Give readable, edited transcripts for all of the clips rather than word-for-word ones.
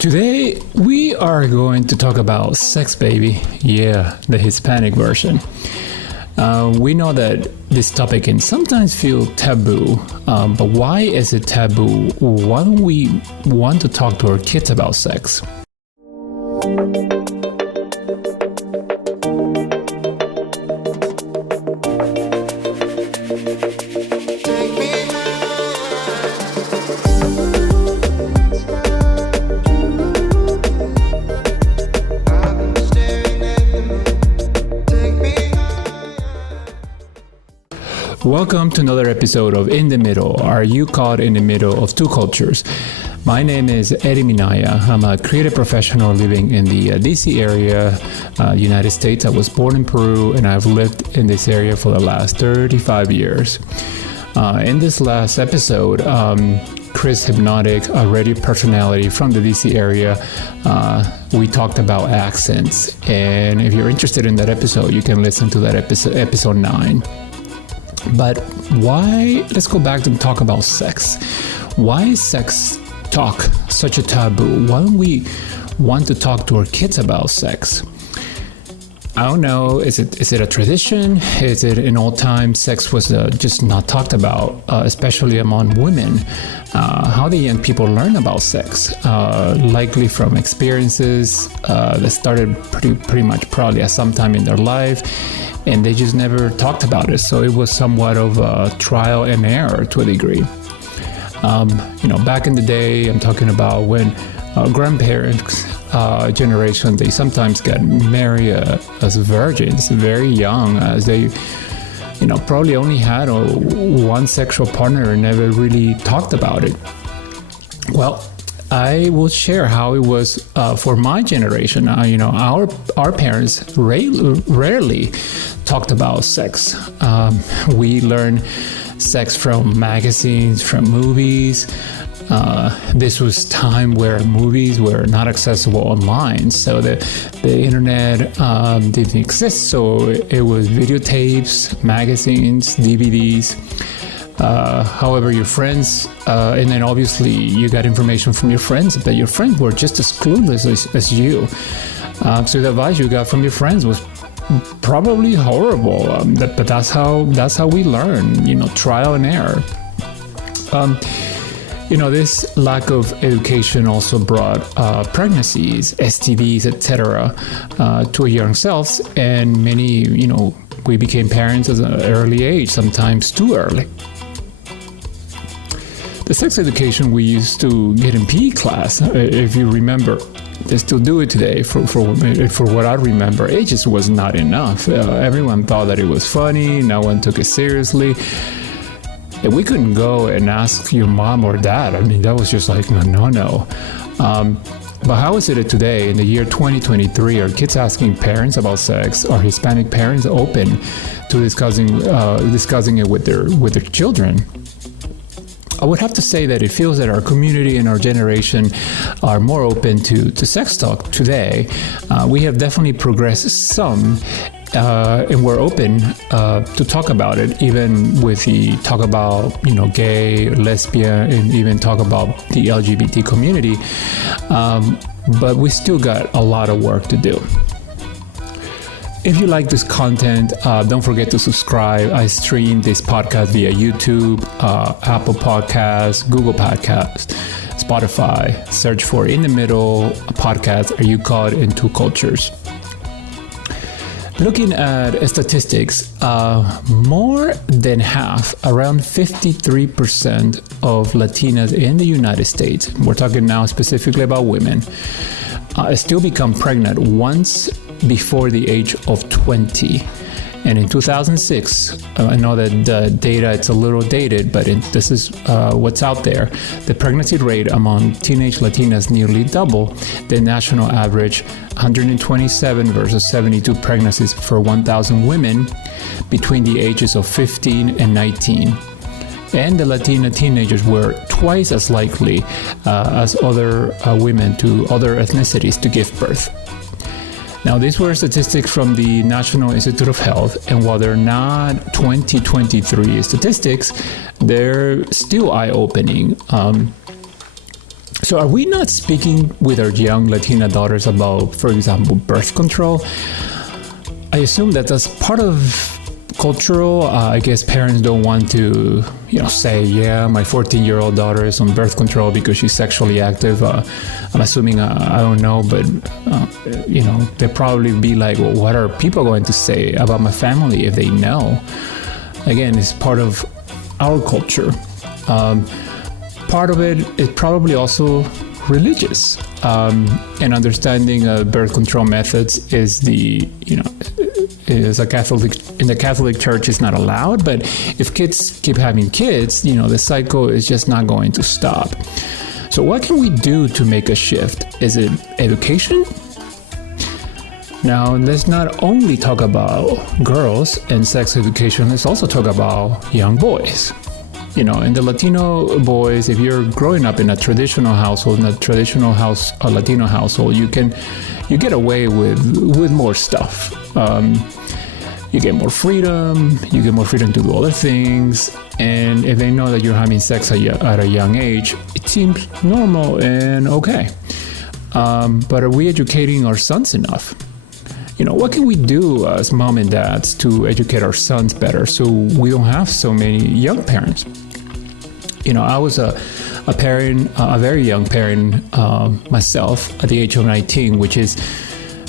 Today, we are going to talk about sex, baby. Yeah, the Hispanic version. We know that this topic can sometimes feel taboo, but why is it taboo? Why don't we want to talk to our kids about sex? Welcome to another episode of In the Middle. Are you caught in the middle of two cultures? My name is Eddie Minaya. I'm a creative professional living in the DC area, United States. I was born in Peru and I've lived in this area for the last 35 years. In this last episode, Chris Hypnotic, a radio personality from the DC area, we talked about accents. And if you're interested in that episode, you can listen to that episode 9. But why, let's go back and talk about sex. Why is sex talk such a taboo? Why don't we want to talk to our kids about sex? I don't know, is it a tradition? Is it in old times sex was just not talked about, especially among women? How do young people learn about sex? Likely from experiences that started pretty much probably at some time in their life, and they just never talked about it. So it was somewhat of a trial and error to a degree. Back in the day, I'm talking about when grandparents generation, they sometimes got married as virgins very young, as they probably only had one sexual partner and never really talked about it. Well, I will share how it was for my generation. Our parents rarely talked about sex. We learned sex from magazines, from movies. This was time where movies were not accessible online, so the internet didn't exist. So it was videotapes, magazines, DVDs. However, your friends, and then obviously you got information from your friends, but your friends were just as clueless as you. So the advice you got from your friends was probably horrible. But that's how we learn. Trial and error. This lack of education also brought pregnancies, STDs, etc. To young selves, and many, we became parents at an early age, sometimes too early. The sex education we used to get in PE class, if you remember, they still do it today. For what I remember, it just was not enough. Everyone thought that it was funny. No one took it seriously. And we couldn't go and ask your mom or dad. I mean, that was just like, no. But how is it today, in the year 2023, are kids asking parents about sex? Are Hispanic parents open to discussing it with their children? I would have to say that it feels that our community and our generation are more open to sex talk today. We have definitely progressed some. And we're open to talk about it, even with the talk about, gay, lesbian, and even talk about the LGBT community. But we still got a lot of work to do. If you like this content, don't forget to subscribe. I stream this podcast via YouTube, Apple Podcasts, Google Podcasts, Spotify. Search for In the Middle podcast. Are you caught in two cultures? Looking at statistics, more than half, around 53% of Latinas in the United States, we're talking now specifically about women, still become pregnant once before the age of 20. And in 2006, I know that the data, it's a little dated, but this is what's out there. The pregnancy rate among teenage Latinas nearly doubled the national average, 127 versus 72 pregnancies per 1,000 women between the ages of 15 and 19. And the Latina teenagers were twice as likely as other women to other ethnicities to give birth. Now, these were statistics from the National Institute of Health, and while they're not 2023 statistics, they're still eye-opening. So are we not speaking with our young Latina daughters about, for example, birth control? I assume that that's part of cultural. I guess parents don't want to, say, yeah, my 14-year-old daughter is on birth control because she's sexually active. I'm assuming, I don't know, but, they'll probably be like, well, what are people going to say about my family if they know? Again, it's part of our culture. Part of it is probably also religious, and understanding birth control methods is is a Catholic, in the Catholic Church is not allowed, but if kids keep having kids, the cycle is just not going to stop. So what can we do to make a shift? Is it education? Now, let's not only talk about girls and sex education, let's also talk about young boys. In the Latino boys, if you're growing up in a traditional household, a Latino household, you get away with more stuff. You get more freedom. You get more freedom to do other things. And if they know that you're having sex at a young age, it seems normal and okay. But are we educating our sons enough? What can we do as mom and dads to educate our sons better so we don't have so many young parents? I was a parent, a very young parent myself at the age of 19, which is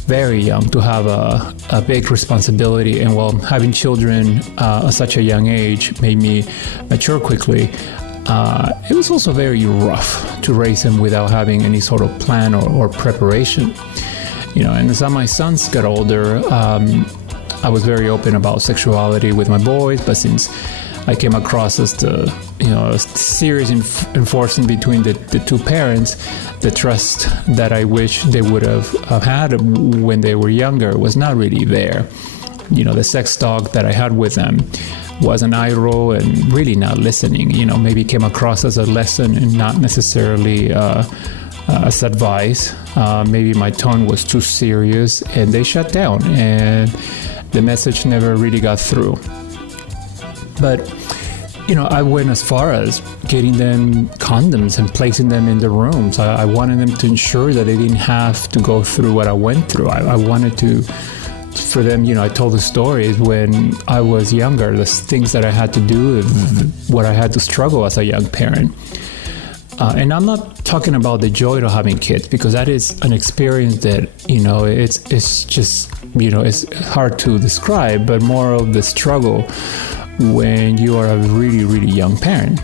very young to have a big responsibility. And while having children at such a young age made me mature quickly, it was also very rough to raise them without having any sort of plan or preparation. And as my sons got older, I was very open about sexuality with my boys, but since I came across as the serious enforcement between the two parents, the trust that I wish they would have had when they were younger was not really there. The sex talk that I had with them was an eye roll and really not listening. Maybe came across as a lesson and not necessarily as advice. Maybe my tone was too serious and they shut down and the message never really got through. But, I went as far as getting them condoms and placing them in the rooms. I wanted them to ensure that they didn't have to go through what I went through. I wanted for them, I told the stories when I was younger, the things that I had to do, what I had to struggle as a young parent. And I'm not talking about the joy of having kids, because that is an experience that, it's just, it's hard to describe, but more of the struggle when you are a really, really young parent.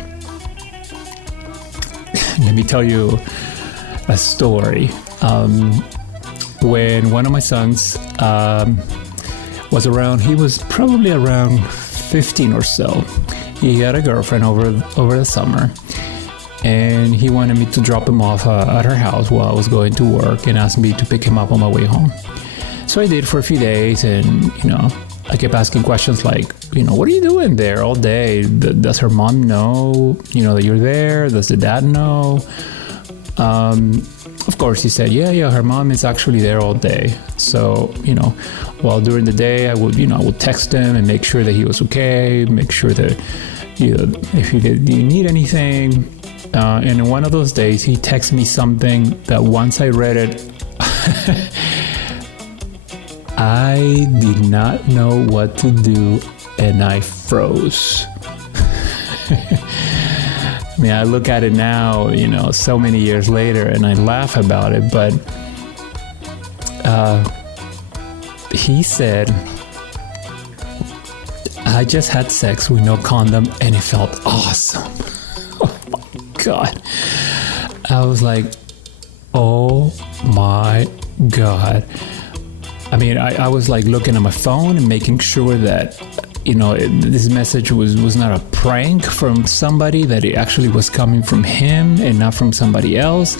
Let me tell you a story. When one of my sons was around, he was probably around 15 or so. He had a girlfriend over the summer. And he wanted me to drop him off at her house while I was going to work and asked me to pick him up on my way home. So I did for a few days, and, I kept asking questions like, what are you doing there all day? Does her mom know, that you're there? Does the dad know? Of course, he said, yeah, her mom is actually there all day. So, while during the day I would text him and make sure that he was okay, make sure that, if you need anything. And in one of those days, he texted me something that once I read it, I did not know what to do, and I froze. I mean, I look at it now, so many years later, and I laugh about it, but he said, I just had sex with no condom, and it felt awesome. Oh my God. I was like, oh my God. I mean, I was like looking at my phone and making sure that, this message was not a prank from somebody, that it actually was coming from him and not from somebody else.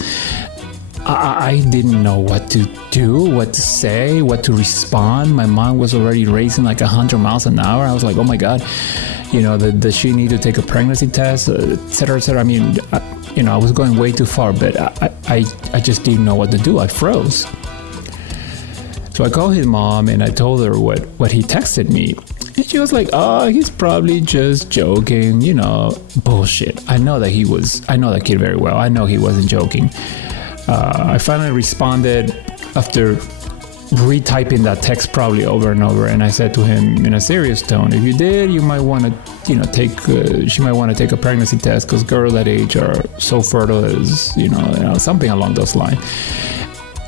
I didn't know what to do, what to say, what to respond. My mind was already racing like 100 miles an hour. I was like, oh my God, does she need to take a pregnancy test, et cetera, et cetera. I mean, I was going way too far, but I just didn't know what to do. I froze. So I called his mom and I told her what he texted me. And she was like, oh, he's probably just joking, bullshit. I know that kid very well. I know he wasn't joking. I finally responded after retyping that text probably over and over, and I said to him in a serious tone, if you did, you might want to she might want to take a pregnancy test, because girls that age are so fertile, as something along those lines.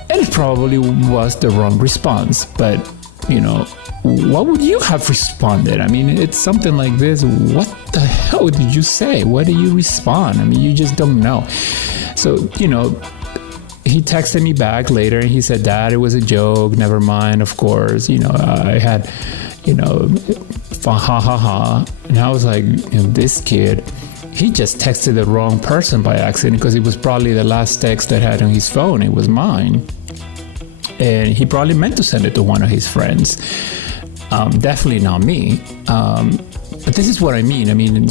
And it probably was the wrong response, but what would you have responded? I mean, it's something like this. What the hell did you say? What do you respond? I mean, you just don't know. So he texted me back later and he said, Dad, it was a joke. Never mind. Of course, I had, ha ha ha. And I was like, this kid, he just texted the wrong person by accident, because it was probably the last text that had on his phone. It was mine. And he probably meant to send it to one of his friends. Definitely not me. But this is what I mean. I mean,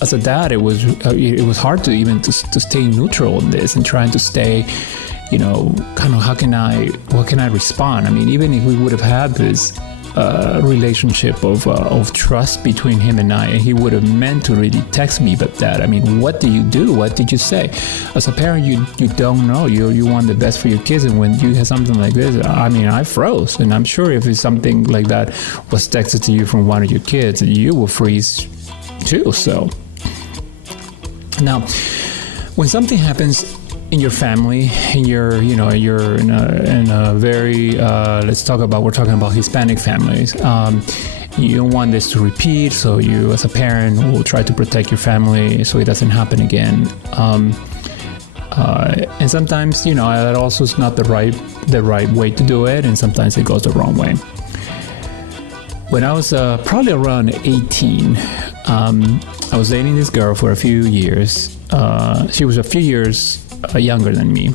as a dad, it was hard to even to stay neutral in this and trying to stay, kind of what can I respond? I mean, even if we would have had this relationship of trust between him and I, and he would have meant to really text me, but Dad, I mean, what do you do? What did you say? As a parent, you don't know. You want the best for your kids, and when you have something like this, I mean, I froze, and I'm sure if it's something like that was texted to you from one of your kids, you will freeze too. So now, when something happens in your family, and you're in a very we're talking about Hispanic families. You don't want this to repeat, so you, as a parent, will try to protect your family so it doesn't happen again. And sometimes, that also is not the right way to do it, and sometimes it goes the wrong way. When I was probably around 18, I was dating this girl for a few years. She was a few years younger than me,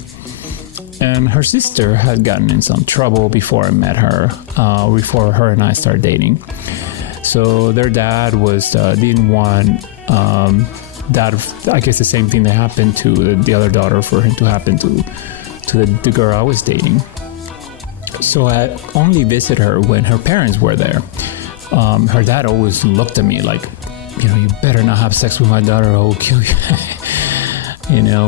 and her sister had gotten in some trouble before I met her, before her and I started dating. So their dad didn't want that. I guess the same thing that happened to the other daughter for him to happen to the girl I was dating. So I only visited her when her parents were there. Her dad always looked at me like, you better not have sex with my daughter or I will kill you.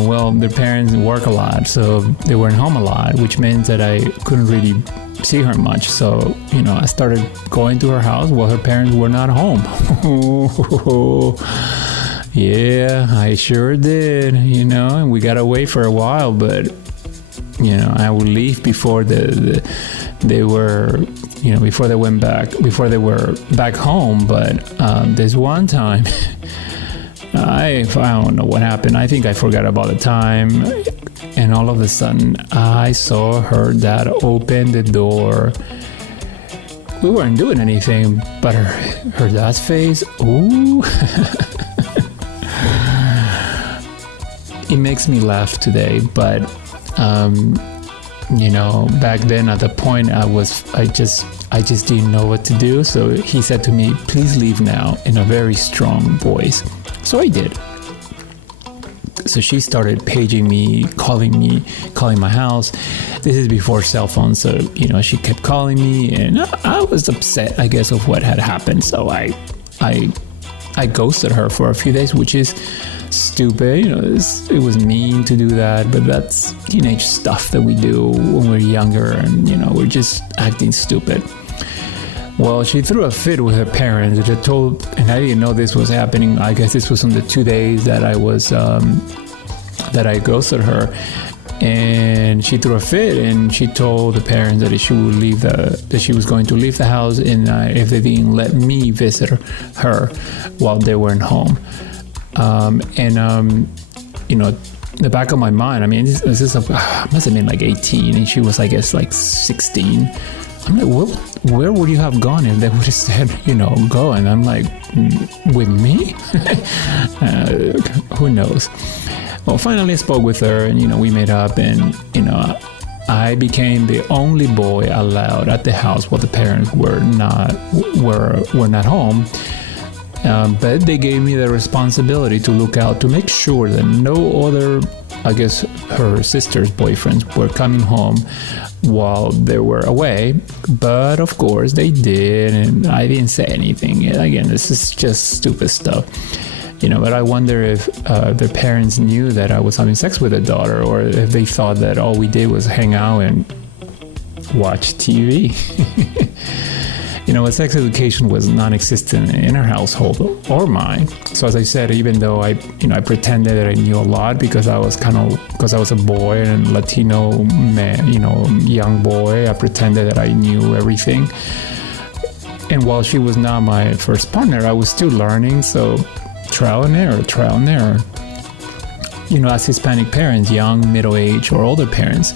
Well, their parents work a lot, so they weren't home a lot, which means that I couldn't really see her much. So, I started going to her house while her parents were not home. Yeah, I sure did, and we got away for a while, but, I would leave before they were, before they were back home. But this one time, I don't know what happened. I think I forgot about the time, and all of a sudden I saw her dad open the door. We weren't doing anything, but her dad's face, ooh. It makes me laugh today, but back then at the point I just didn't know what to do. So he said to me, please leave now, in a very strong voice. So I did. So she started paging me, calling my house. This is before cell phones, so she kept calling me, and I was upset, I guess, of what had happened. So I ghosted her for a few days, which is stupid. It was mean to do that, but that's teenage stuff that we do when we're younger, and we're just acting stupid. Well, she threw a fit with her parents, and I didn't know this was happening. I guess this was on the 2 days that I ghosted her, and she threw a fit, and she told the parents that she was going to leave the house, and if they didn't let me visit her while they weren't home. The back of my mind, I mean, this must have been like 18, and she was, I guess, like 16. I'm like, where would you have gone if they would have said, go? And I'm like, with me? Who knows? Well, finally I spoke with her, and, we made up, and, I became the only boy allowed at the house while the parents were not home. But they gave me the responsibility to look out, to make sure that no other, I guess, her sister's boyfriends were coming home while they were away, but of course they did, and I didn't say anything. Again, this is just stupid stuff. But I wonder if their parents knew that I was having sex with their daughter, or if they thought that all we did was hang out and watch TV. Sex education was non-existent in our household or mine. So as I said, even though I pretended that I knew a lot because I was a boy and Latino man, young boy, I pretended that I knew everything. And while she was not my first partner, I was still learning. So trial and error. As Hispanic parents, young, middle-aged, or older parents,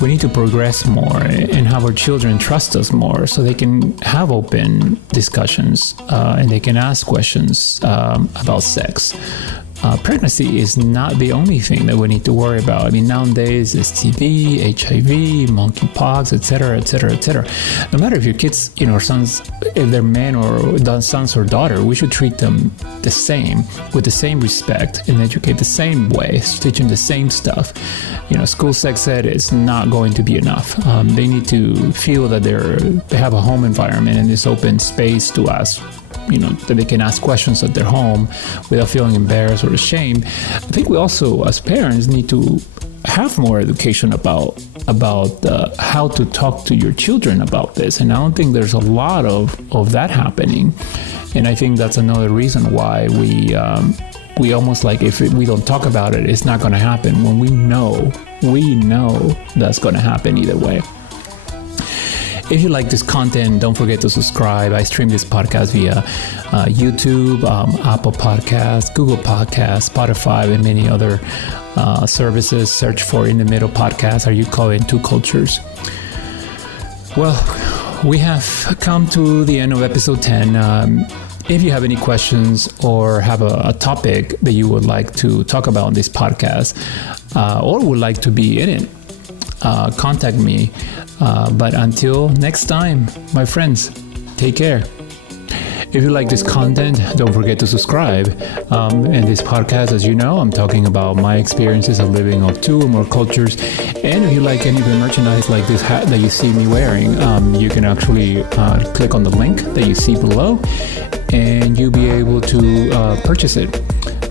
we need to progress more and have our children trust us more so they can have open discussions and they can ask questions about sex. Pregnancy is not the only thing that we need to worry about. Nowadays, STD, HIV, monkeypox, etc. No matter if your kids, sons, if they're men or sons or daughter, we should treat them the same, with the same respect, and educate the same way, teach them the same stuff. School sex ed is not going to be enough. They need to feel that they have a home environment and this open space to ask, that they can ask questions at their home without feeling embarrassed or ashamed. I think we also, as parents, need to have more education about how to talk to your children about this. And I don't think there's a lot of that happening. And I think that's another reason why we almost like, if we don't talk about it, it's not going to happen, when we know that's going to happen either way. If you like this content, don't forget to subscribe. I stream this podcast via YouTube, Apple Podcasts, Google Podcasts, Spotify, and many other services. Search for In the Middle Podcast, or you call it Two Cultures. Well, we have come to the end of episode 10. If you have any questions or have a topic that you would like to talk about on this podcast, or would like to be in it, contact me. But until next time, my friends, take care. If you like this content, don't forget to subscribe. In this podcast, as you know, I'm talking about my experiences of living of two or more cultures. And if you like any of the merchandise like this hat that you see me wearing, you can actually click on the link that you see below, and you'll be able to purchase it.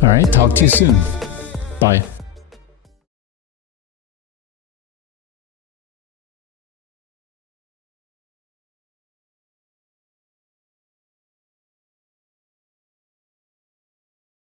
All right, talk to you soon. Bye.